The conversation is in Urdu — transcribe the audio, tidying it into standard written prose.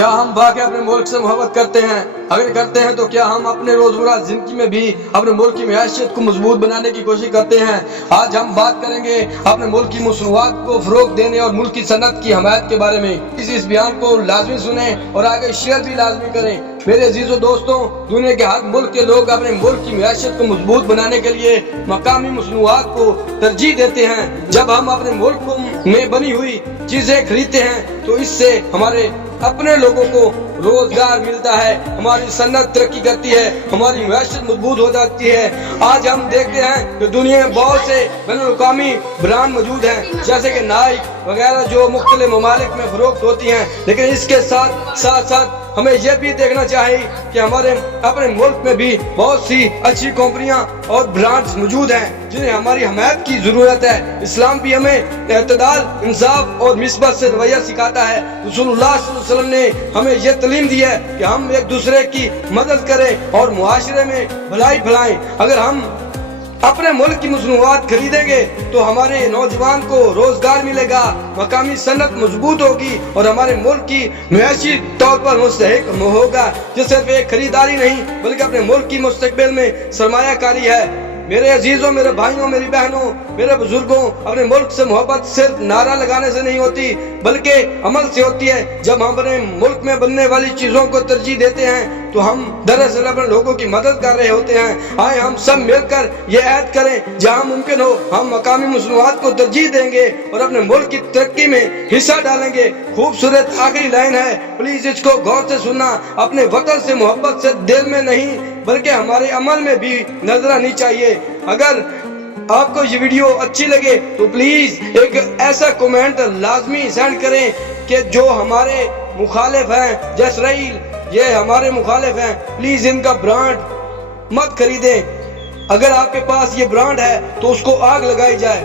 کیا ہم واقعی اپنے ملک سے محبت کرتے ہیں؟ اگر کرتے ہیں تو کیا ہم اپنے روزمرہ زندگی میں بھی اپنے ملک کی معیشت کو مضبوط بنانے کی کوشش کرتے ہیں؟ آج ہم بات کریں گے اپنے ملک کی مصنوعات کو فروغ دینے اور ملک کی صنعت کی حمایت کے بارے میں۔ اس بیان کو لازمی سنیں اور آگے شیئر بھی لازمی کریں۔ میرے عزیز و دوستوں، دنیا کے ہر ملک کے لوگ اپنے ملک کی معیشت کو مضبوط بنانے کے لیے مقامی مصنوعات کو ترجیح دیتے ہیں۔ جب ہم اپنے ملک میں بنی ہوئی چیزیں خریدتے ہیں تو اس سے ہمارے اپنے لوگوں کو روزگار ملتا ہے، ہماری صنعت ترقی کرتی ہے، ہماری معیشت مضبوط ہو جاتی ہے۔ آج ہم دیکھتے ہیں کہ دنیا میں بہت سے بین الاقوامی برانڈ موجود ہیں، جیسے کہ نائک وغیرہ، جو مختلف ممالک میں فروخت ہوتی ہیں، لیکن اس کے ساتھ ہمیں یہ بھی دیکھنا چاہیے کہ ہمارے اپنے ملک میں بھی بہت سی اچھی کمپنیاں اور برانڈز موجود ہیں جنہیں ہماری حمایت کی ضرورت ہے۔ اسلام بھی ہمیں اعتدال، انصاف اور مثبت سے رویہ سکھاتا ہے۔ رسول اللہ صلی اللہ علیہ وسلم نے ہمیں یہ تعلیم دی ہے کہ ہم ایک دوسرے کی مدد کریں اور معاشرے میں بھلائی پھیلائیں۔ اگر ہم اپنے ملک کی مصنوعات خریدیں گے تو ہمارے نوجوان کو روزگار ملے گا، مقامی صنعت مضبوط ہوگی اور ہمارے ملک کی معاشی طور پر مستحکم ہوگا، جو صرف ایک خریداری نہیں بلکہ اپنے ملک کی مستقبل میں سرمایہ کاری ہے۔ میرے عزیزوں، میرے بھائیوں، میری بہنوں، میرے بزرگوں، اپنے ملک سے محبت صرف نعرہ لگانے سے نہیں ہوتی بلکہ عمل سے ہوتی ہے۔ جب ہم اپنے ملک میں بننے والی چیزوں کو ترجیح دیتے ہیں تو ہم دراصل اپنے لوگوں کی مدد کر رہے ہوتے ہیں۔ آئے ہم سب مل کر یہ عہد کریں، جہاں ممکن ہو ہم مقامی مصنوعات کو ترجیح دیں گے اور اپنے ملک کی ترقی میں حصہ ڈالیں گے۔ خوبصورت آخری لائن ہے، پلیز اس کو غور سے سننا۔ اپنے وطن سے محبت سے دل میں نہیں بلکہ ہمارے عمل میں بھی نظر آنی چاہیے۔ اگر آپ کو یہ ویڈیو اچھی لگے تو پلیز ایک ایسا کومنٹ لازمی سینڈ کریں کہ جو ہمارے مخالف ہیں، جیسے اسرائیل، یہ ہمارے مخالف ہیں، پلیز ان کا برانڈ مت خریدیں۔ اگر آپ کے پاس یہ برانڈ ہے تو اس کو آگ لگائی جائے۔